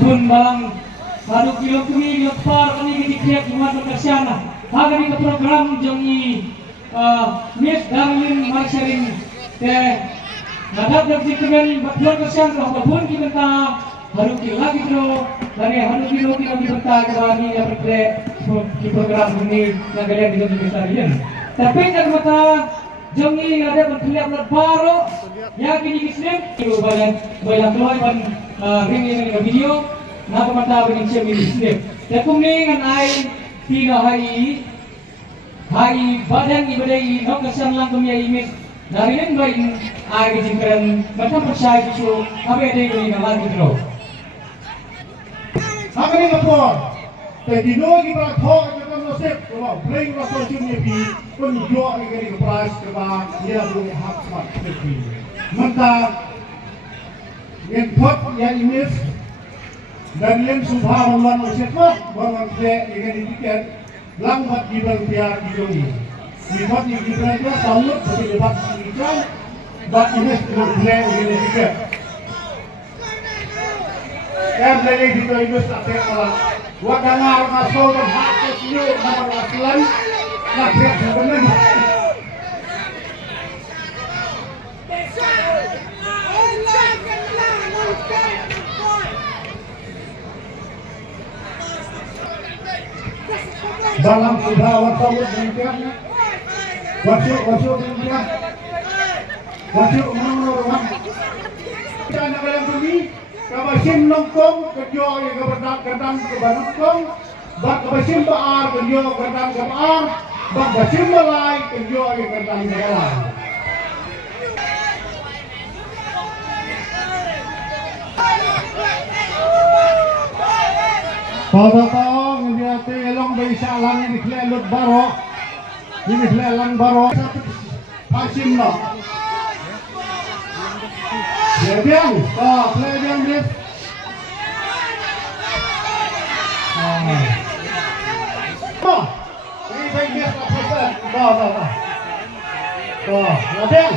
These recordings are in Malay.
Apapun balang satu kilo kumi lepar kami kita cuma berkasiana. Haga ni program jongi Miss Darlin Marcelin nadap berjitukan buat kasian apapun kita haru lagi bro dari haru kilo kita bertanya kembali di program ini yang kalian bisa besarkan. Tapi kan mata jongi ada berkeliap baru yang kini kisah itu banyak keluar ring video na pamata begin siya milisip. Ya kuning an ay tiga hari badan ibadai no kesan lang kami imis dari rin ba in ay gijingkaran macam percaya itu apa ada yang ini lagi bro. Apa ni kapor? Tapi no kita thok kita nasib kalau bring masuk sini di penjual ini price kebang dia boleh hak smart seperti mentah yang thok yang imis dan yang subha Allah masyarakat bahwa kita ingin dikiat langmat di dalam tiar di dunia. Dibuat yang kita juga salut seperti debat kita, buat ini dengan plan ingin dikiat. Yang dari itu itu tak terkelar. Buat dengar masuk dan hak sesiu nama Rasulullah nak lihat sebenarnya. Dalam sudah wasawut demikiannya wasuk demikian wasuk menurut kita nak dalam bumi kabasim nongkong kerja yang keberdan ke banongkong bak kabasim baar kerja keberdan ke baar bak kabasim malai kerja yang keberdan ke malai. Tolong dia elong bisa lang ini kelut baro, ini kelang baro asim no. Lebiang, lebiang bis. Ini bagian apa? Lebiang.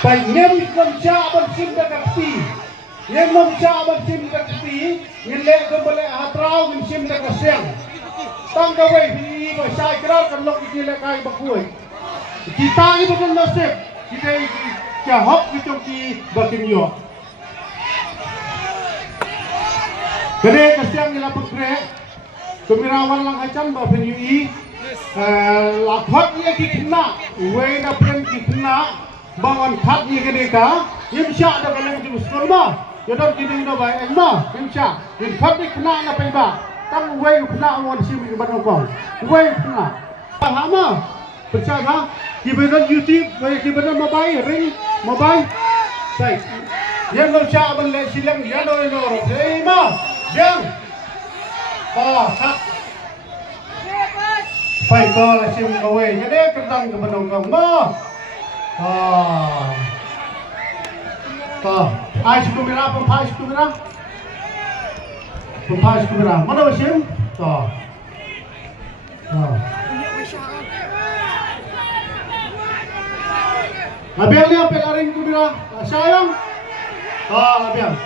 Bagian kerja bersim dekati. Yang memca bersim dekati. Nilai kembali hatrau minsim dak siang. Tang gawai bi masai kira kan lok nilai kai bakui. Kita ini bukan nasib. Kita jahok di coki bakin yo. Gede kasiang nila pekre. Kemirawan lang acan ba penui. Lakhot ye kikna. Wei na pren kikna. Bangun khat ye gede ka. Yimsha da kalang jus kolma. Yodor kini no bay engma himsha in phatik kena na paiba tam wei kena on sim ban ong wei kena hama percaya kiberan YouTube kiberan mobile ring mobile sai yang ngomcha ban le silang ya no hey ma yang kat pai to la sim wei jadi kedang ke ban ong ma Ais kumira, pempas kumira, mana mesin? Nabiang ni apa yang kumira? Sayang, nabiang.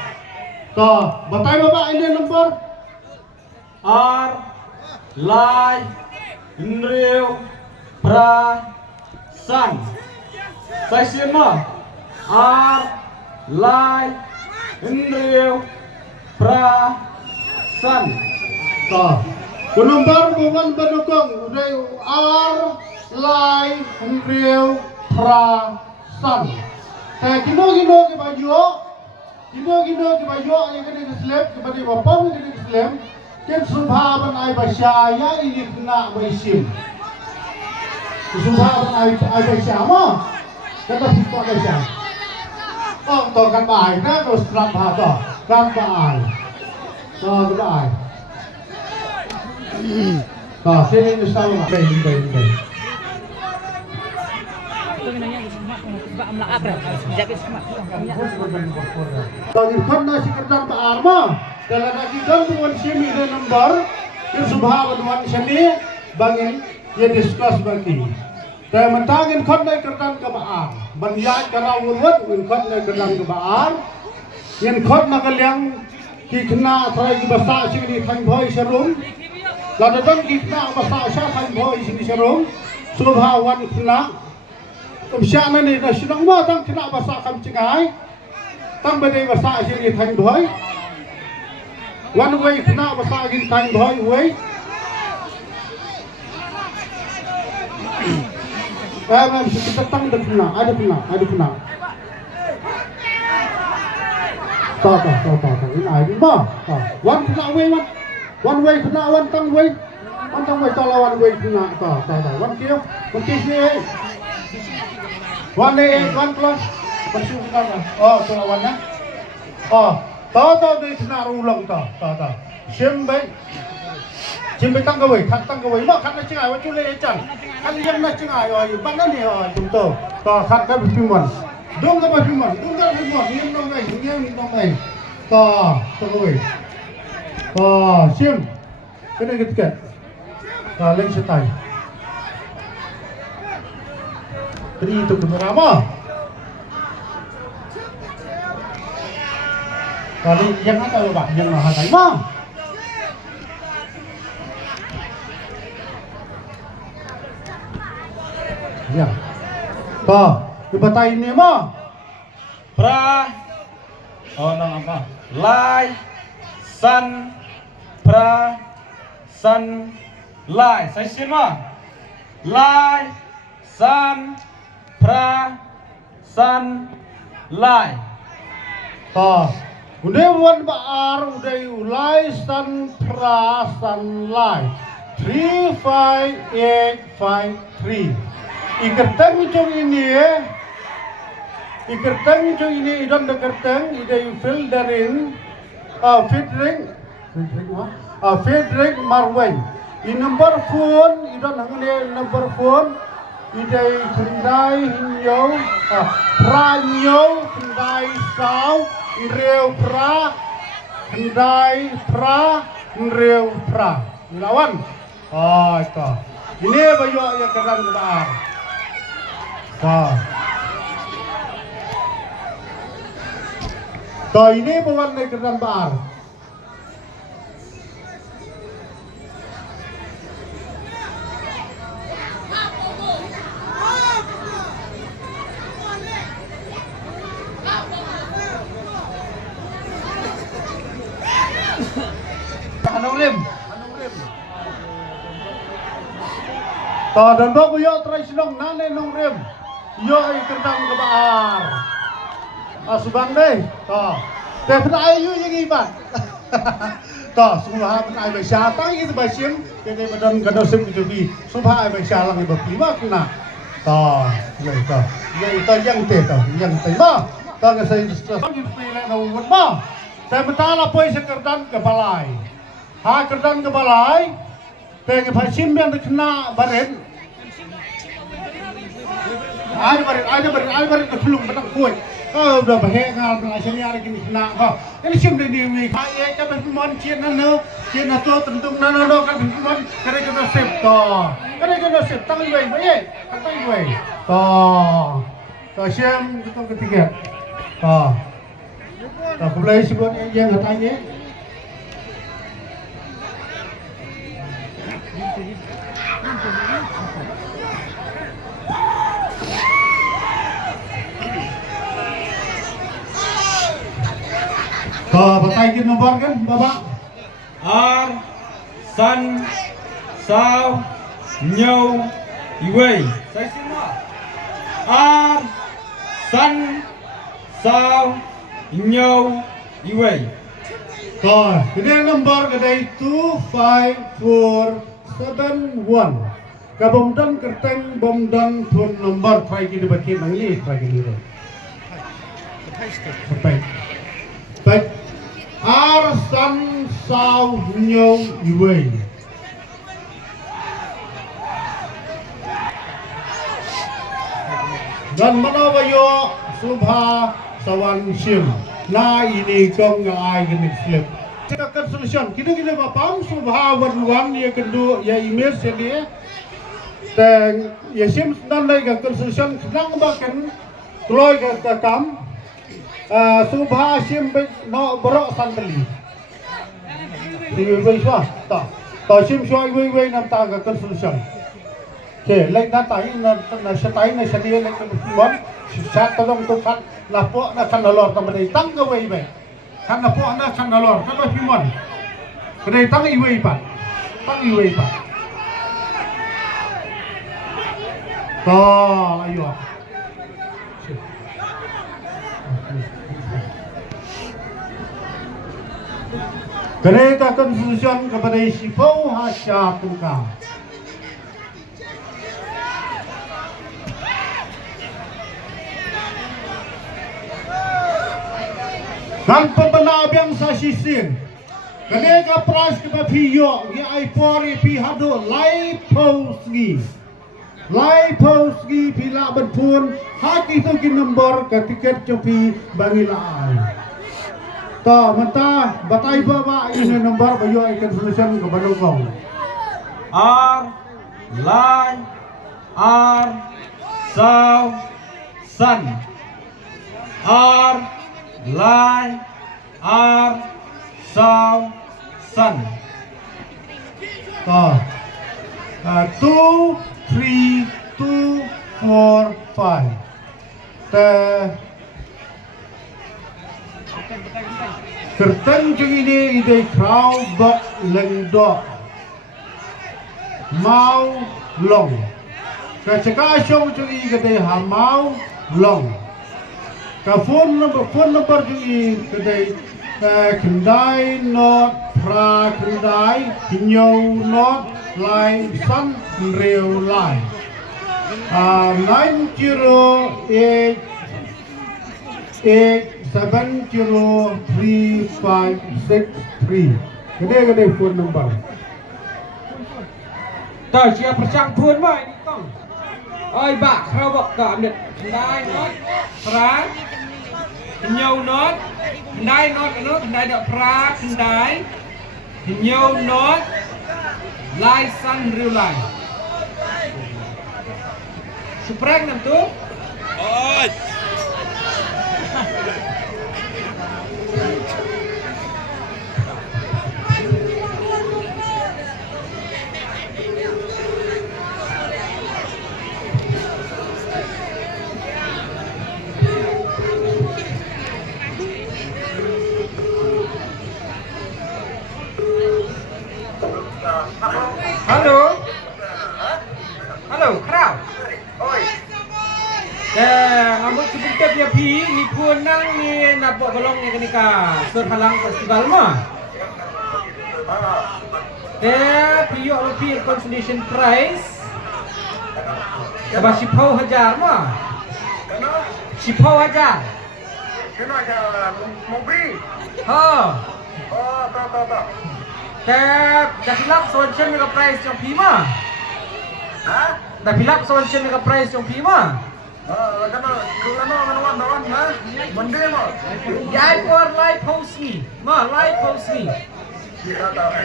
Batai bapa ini nomor R, Lai, Nriu, Pra, San. Saya siapa? R, Lai, Nriu, Pra, San. Nomor bukan pendukung R, Lai, Nriu, Pra, San. Gino ke baju, gino ke baju yang kena Islam kepada bapa yang kena Islam. Kan subhaban ay basyaya ini kena baisim. Subhaban ay basyama. Kata sifat basyama. To kan bài đó rồi làm bà to kan bài to cái bài to thế nên sao mà đây to những con nó chỉ cần bà arma kalau nak kita tuan sini ada nomor yang subhanallah tuan sini bangin ya discuss bagi.แต่มันตั้งเงินคนในกระดังกระบาดบรรยายกระเราวนเงินคนในกระดังกระบาดเงินคนนักเลี้ยง kena try bahasa sini thành boy serum lalu dan kena bahasa thành boy sini serum subhawan kena Siapa ni dah sedang mau tang kena bahasa kam cengai tang berdei bahasa sini thành boy one way kena bahasa sini thành boy way kita tang ada kena Tahu. Ini air mah. One kena one tang way. One tang way tolak one way kena. Tahu. One kilo sini. One kelas. Masuk kena. Oh, tolak one ya. Oh, tahu dia kena ulang tahu. Simbai tang kawai, tang kawai. Mak kan cengai, wajib le ecang. Kan yang nak cengai, mana ni? Contoh. Tahu kan berpimun. Dong ka berpimun, ini dong ay. Kawai. Sim. Kena kita. Lain setai. Beri itu kamera mah. Kali yang ada Pak, yang nak hatai mah. Ya. Dibatai ini mah. Pra. Oh, nang apa? Lai. San. Pra. San. Lai. Saya sin mah. Lai. San. Pra. San. Lai. Udah wan baar udah ulai san pra san lai 35853 ikertang itu ini idam dekertang ide filterin filtering marwen i number phone idam hangne number phone ide kendai hinyo pranyo kendai sao Nreu pra, kendai pra, nreu pra. Lawan. Itu. Ini bayu yang keran kebar. Ini bukan keran kebar. Dan bawa yo try sinong nane nong rem yo ikerdang kebar subang deh teh pernah ayu yang ibat semua pernah ayu siapa gitu basim jadi badan kadosim itu di subha ayu sialang ibu lima kena itu yang mah nggak saya gitu pilih nawut mah saya betal apa yang sekerdang kepalai kerdang kepalai teh basim yang kena baren ada barit belum batang kue. Udah bahaya ngal sini hari ini kena. Ini sim di wi. Kaya cabe pemon cien nano tentung nano kan pemon kare kena sep to. Kare kena sep tang wi bae. Tang wi. Sim itu ketiga. Mulai sebut yang katanya. Bertaikin nomor kan, Bapak? R. San. Sao. Nyau. Iwei. Saya sin mah. R. San. Sao. Nyau. Iwei. Ini nomor kedai 25471. Kabomdan kerteng bomdan pun nomor try kita baca ini try kita. Baik. Arsan Sao Nyau Iwei. Dan mana bayo subha sawan sim. Na ini kong ngai genik slip. Kita akan solution. Kita bapam subha wan ya kedua ya image ini. Dan ya sim dan lagi akan solution. Sedang bahkan keluar ke kam. Subha sim no borok santeli Iwei semua. Tak. Tak sim semua iwei nam ta ke conclusion. Okay, like na tai na setai na sedia like mon. Sat tolong tu kan lapok na kan lor ta badai tang ke wei be. Kan lapok na kan lor kan ba pimon. Badai tang iwei pat. Tang iwei pat. Oh, ayo. Kereta konstitusi kepada Sipau Hasya Tungkang. Dan pembenar bangsa sisin. Kereta pras kepada Piyok, ni Aipori Pihado, Lai Pausgi. Lai Pausgi Pila berpun, hak itu ki nombor ke tiket copi Bangilai. Ta mentah batai bawa ini nombor bayu ikan solution ke Bandung. R Lai R Sau San R Lai R Sau San. Ta 2 3 2 4 5. Ta Kerten jeng ini ide krau bak lengdok mau long. Kacaka syong jeng ini kedai hamau long. Ka phone number jeng ini kedai kendai not pra kendai hinyau not lai san real lai. 908 70353. Kedai phone number. Tao chia percang pun mai ni tong. Oi bak kau bak ka amdet. Kendai not pra hinyau not kendai not anu kendai dak pra kendai hinyau not lai san riu lai. Supreng nam tu. Oi. Halo. Halo, kerau. Oi. Ngambut sebentar dia pi ni pun nang ni napok golong ni kenika Surhalang Festival mah. Piyo pi consolation prize. Dabah Sipau Hajar mah. Sipau Hajar. Kena aja mau beri. Ha. Oh, tak. Dah hilap solution mega prize yang pi mah. Hah? Dah hilap solution mega prize yang pi mah. Kena kawan ha. Mende mah. Yai por live post ni. Ma live post ni. Tak.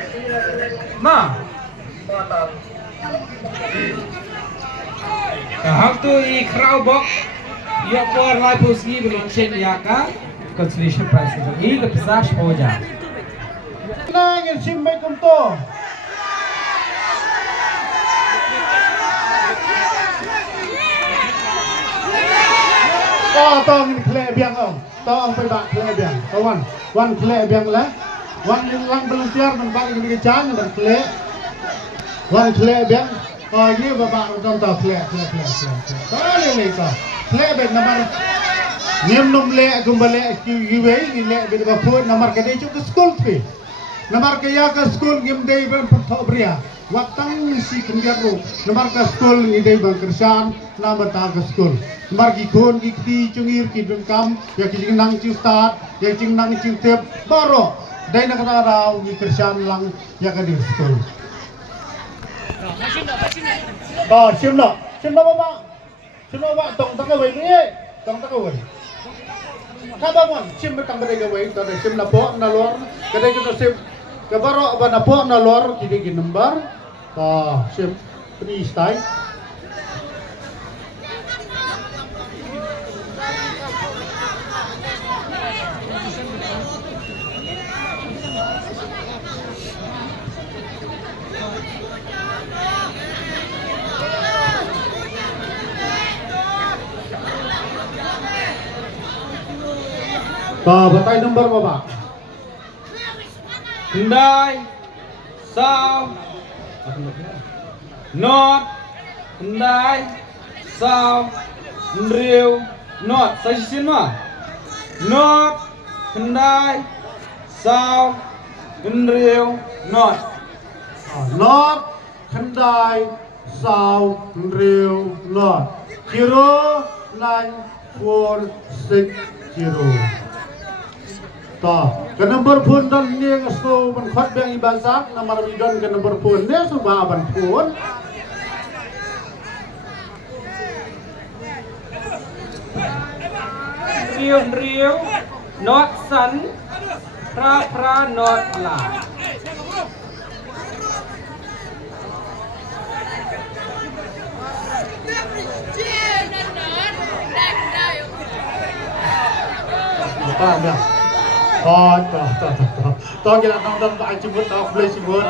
Ma. Tak. Hak tu I crowd box. Ya por live post ni belum chen ya ka. Consolation prize ni. I kepisah sepoja. Nang yang sim mai kum to. Oh, tong kle biang om. Tong pe bak kle biang. Kawan, wan kle biang lah. Wan lang belum tiar man bak ni kecang dan kle. Wan kle biang. Oh, ini bapak tong ta kle. Kali ni ka. Kle be nomor niam nom le gumbale QUA ni le be ba phone nomor kadai chu school pe. Nomor kaya ke school ngim dei ben photo bria. Waktang si kendiar ro. Nomor ke school ni dei bang kersan nama ta ke school. Nomor ki khon ki ti chungir ki dun kam ya ki jing nang chi start ya jing nang chi tep baro. Dei na kata rau ni kersan lang ya ke di school. Oh, sim lo baba. Sim lo baba tong ta ke wei ni. Tong ta ke wei. Kabamon sim betang bedai ke wei ta sim na po na lor. Kadai kita sim kabaro ba na po na lor kini ginombar ta sim free style batai nomor berapa? Kendai, Sao, Not, Kendai, Sao, Nriu, Not. Saya sisin mah. Not, Kendai, Sao, Nriu, Not. Not, Kendai, Sao, Nriu, Not. 09460. Ke nomor pun dan ni so menkhot bang ibazat nomor bidon ke nomor pun ni so baban pun. Nriu, Not San, Pra, Not La. Apa dah? Toh kita nonton tak cibut tak boleh cibut.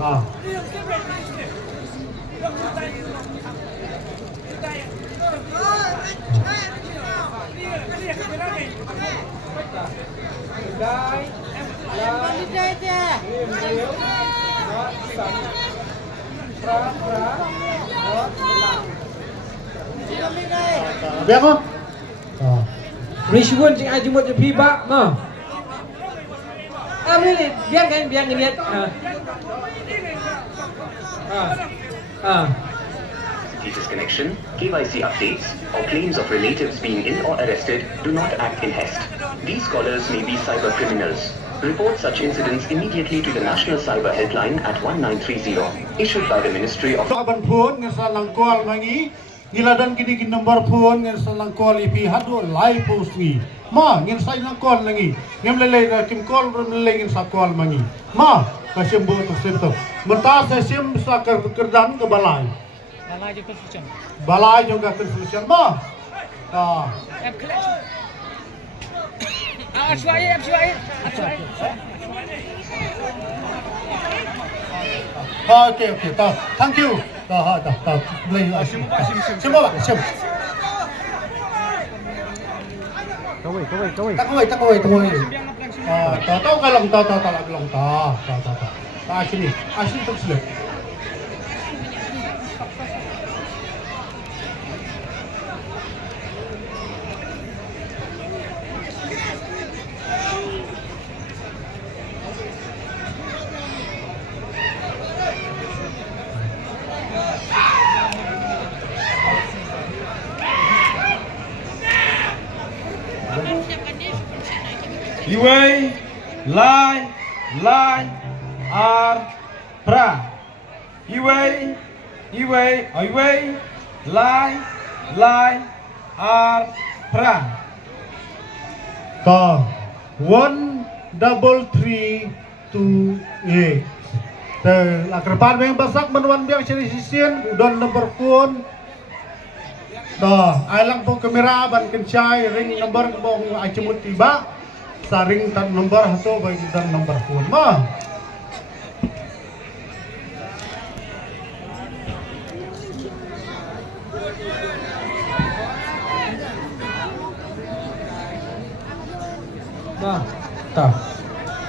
Toh. Kendai, Nriu, Not San, Pra, Not La. Biar mo? Rishwun cik aji buat jepi bak mah. Ni biang kan ni. Features connection, KYC updates, or claims of relatives being ill or arrested, do not act in haste. These callers may be cyber criminals. Report such incidents immediately to the National Cyber Helpline at 1930, issued by the Ministry of... Aban pun ngasal langkol mangi giladan kini kin nomor pun ngasal langkol ipi hadu lai puswi ma ngin sai langkol langi ngem lele kim kol lele ngin sakol mangi ma kasim bo to seto menta sim sa kerdan ke balai juga construction ma Okay, thank you. Boleh. Sim ba? Sim. Kawai. Tahu kalang ta sini. Sini tu selip. Iwei, Lai, Ar, Pra. Iwei, Lai, Ar, Pra. 13328. Akrapan yang basak menuan biang sisian udon nomor pun. Ai lang po kamera ban kencai ring nomor bong acimut tiba. Saring tan nomor haso bagi dan nomor pun mah. Tah.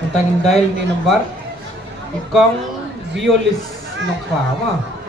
Tentang dial ni nomor ikong violis nokla mah.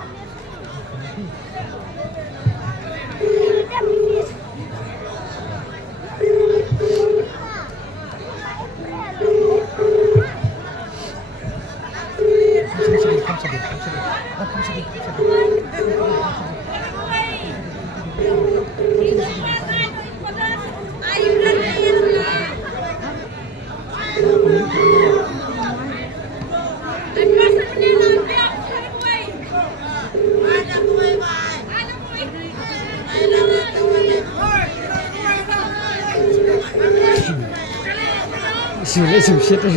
Sulit sumsit tu.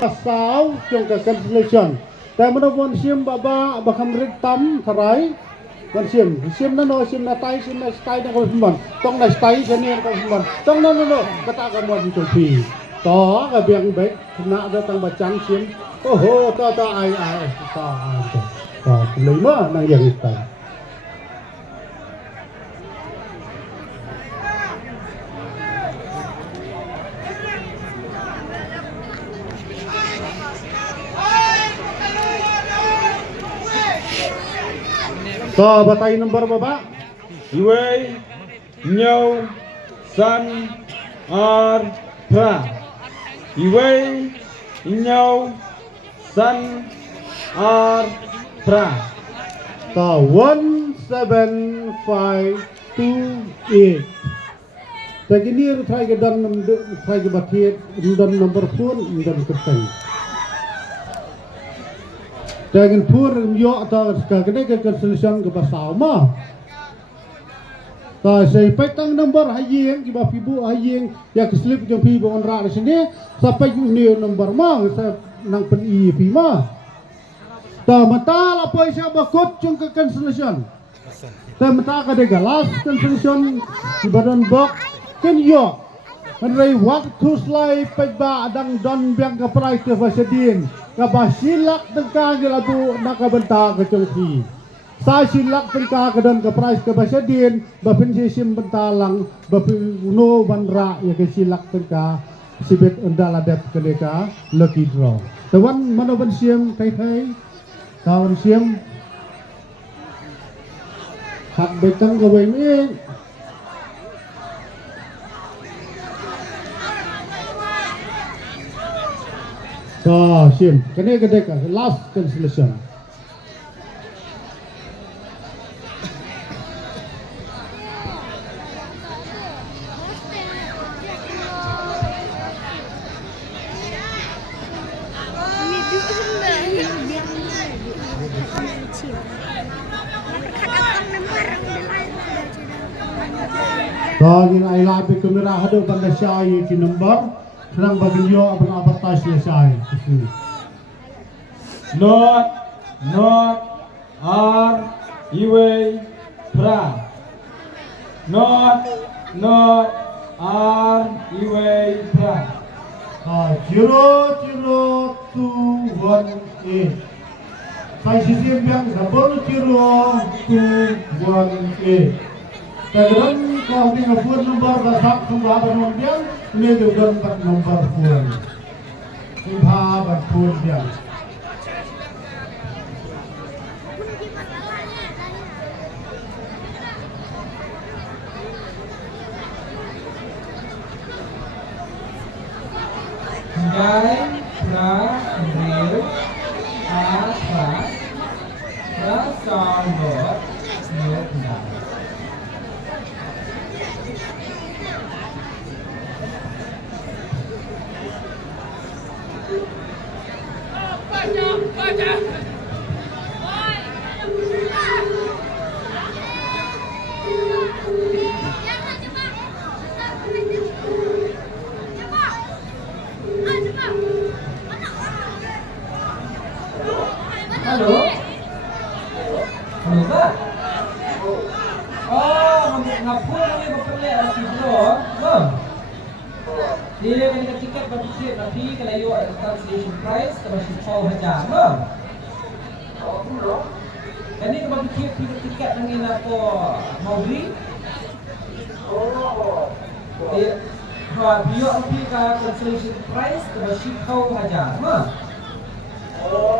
Pasal trong cái cancellation แต่มันวนเสียมบะคำริกตั้มทรายวันเสียมนั่นโนเสียมนาไตเสียมนาสไตนั่นก็เป็นมันต้องนาสไตเช่นนี้ก็เป็นมันต้องนั่นโนกระตากระมวลจุพีต่อกระเบียงเบ็ดคณะเดินทางบัจจังเสียมโอ้โหต่อไอต่อเลยมั้งนั่งอย่างนี้ไปก็บัตรnomor berapa? Iwei Nyau San Ar Pra Iwei Nyau San Ar Pra ก็ 17528 แต่กินนี่เราทายกันดันทายกันบัตรเทียนดัน nomor punดันkertas Dengan pur yo atau kadang kadang solution ke pasal mah. Tak saya petang nombor hayeng ke bapa ibu hayeng yang keslip jom pi bon ra di sini sampai ni nombor mah saya nang pen i pi mah. Tak mata apa saya bakut jom ke solution. Tak mata kadang galas solution di badan bok kan yo. Menrai waktu selai peba adang don biang ke prai ke fasedin. Kabasilak tengkang ke labu nak bentar ke cengki. Saya silak tengkang ke dan ke prais ke basedin. Bapin sisim bentalang. Bapin no bandra ya ke silak tengkang. Sibet undal adat ke deka lucky draw. Tawan mana ban siam tai kawan siam. Hak betang ke ini. Sim, kena last cancellation. Kalau ini ayah lebih kamera ada pada saya di nombor. Senang bagi dia apa tasnya saya. Not Ar Iwei Pra Not Ar Iwei Pra 00218 Saya sistem yang 00218 Kadang kau tinggal phone number dasar semua nombor ini juga nombor phone. Simpan phone dia. Dai Pra Ril Asa Pra Salvor Vietnam Halo? Halo Pak? Oh, ngapun ni berpelak lagi bro. Bang. Dia kena tiket bertiket tapi kalau you ada cancellation price kalau si kau hajar, bang. Kan ni kalau tiket dengan apa mau beli? Dia kalau bio api kalau cancellation price kalau si kau hajar, bang. Oh,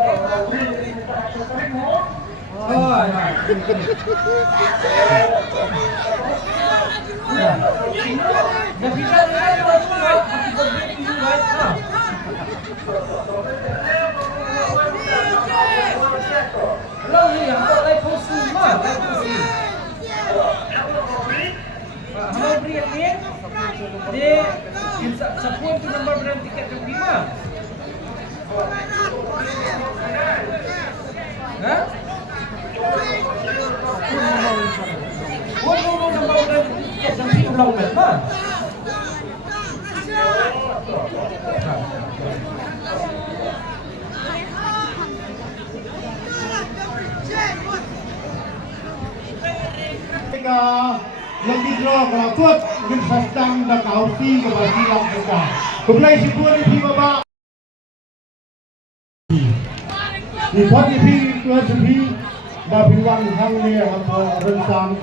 ya. Dah bisa lihat semua hati berbeda juga. Lalu yang kau lagi post semua, Mau beri ni? Dia sepuluh tu nombor brand tiket yang 5. Hah? Nombor brand tiket yang 5 belum ada. ka lagi draw kelakut ngin sasdang da kausi ke basi lang kita. Kumlay si Puri Pi Baba. Di pot di Pi Tua Sepi da Piwan Hang Le Hang Rensang